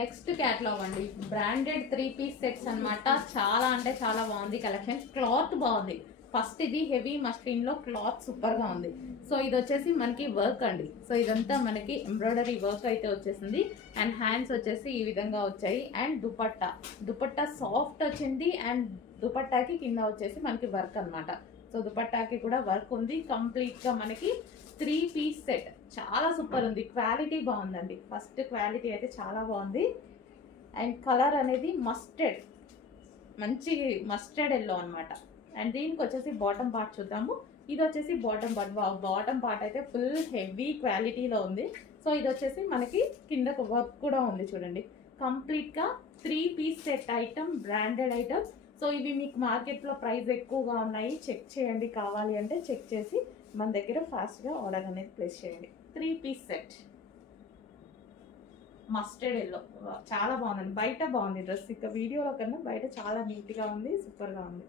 Next catalogue అండి, branded 3 piece sets అన్నమాట. చాలా అంటే చాలా బాగుంది కలెక్షన్. క్లాత్ బాగుంది. ఫస్ట్ ఇది హెవీ మస్లిన్ లో క్లాత్ సూపర్ గా ఉంది. సో ఇది వచ్చేసి మనకి వర్క్ అండి. సో ఇదంతా మనకి ఎంబ్రాయిడరీ వర్క్ అయితే వచ్చేసింది. అండ్ హ్యాండ్స్ వచ్చేసి ఈ విధంగా వచ్చాయి. అండ్ దుపట్టా సాఫ్ట్ వచ్చింది. అండ్ దుపట్టాకి కింద వచ్చేసి మనకి వర్క్ అన్నమాట. సో దుపట్టాకి కూడా వర్క్ ఉంది. కంప్లీట్ గా మనకి 3 పీస్ సెట్. చాలా సూపర్ ఉంది. క్వాలిటీ బాగుందండి. ఫస్ట్ క్వాలిటీ అయితే చాలా బాగుంది. అండ్ కలర్ అనేది మస్టర్డ్, మంచి మస్టర్డ్ ఎల్లో అనమాట. అండ్ దీనికి వచ్చేసి బాటమ్ పార్ట్ చూద్దాము. ఇది వచ్చేసి బాటమ్ పార్ట్. బాటమ్ పార్ట్ అయితే ఫుల్ హెవీ క్వాలిటీలో ఉంది. సో ఇది వచ్చేసి మనకి కిందకు వర్క్ కూడా ఉంది చూడండి. కంప్లీట్గా 3 piece set item, branded item. So ఇవి మీకు మార్కెట్లో ప్రైస్ ఎక్కువగా ఉన్నాయి, చెక్ చేయండి. కావాలి అంటే చెక్ చేసి మన దగ్గర ఫాస్ట్గా ఆర్డర్ అనేది ప్లేస్ చేయండి. 3 పీస్ సెట్ మస్టర్డ్ ఎల్లో చాలా బాగుందండి. బయట బాగుంది డ్రెస్, ఇక వీడియోలో కన్నా బయట చాలా నీట్గా ఉంది, సూపర్గా ఉంది.